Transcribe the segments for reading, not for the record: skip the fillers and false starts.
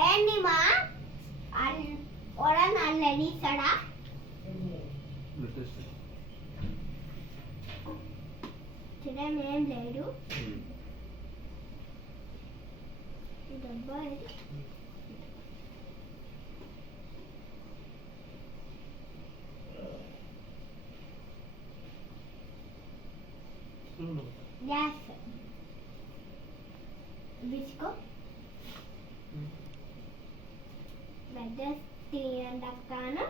ఏంది మా orang already sada today మేం లేడు డబ్బా ఇది గ్యాస్ బిస్కో బెడ్డస్ తీయండక్కాను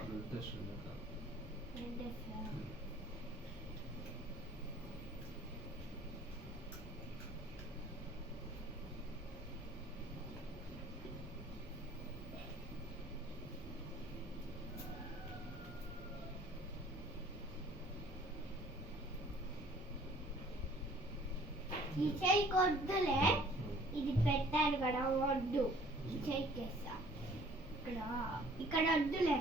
ఈ చేయి కొద్దులే ఇది పెట్టాను కదా వద్దు ఈ చేయికేస్తా ఇక్కడ వద్దులే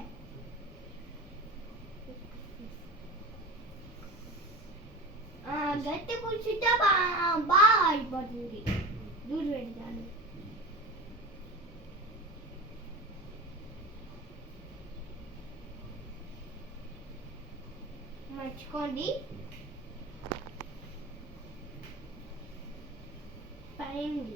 గట్టి కూర్చుంటే బాగా అయిపోతుంది దూరం పెడతాను మర్చుకోండి పైంది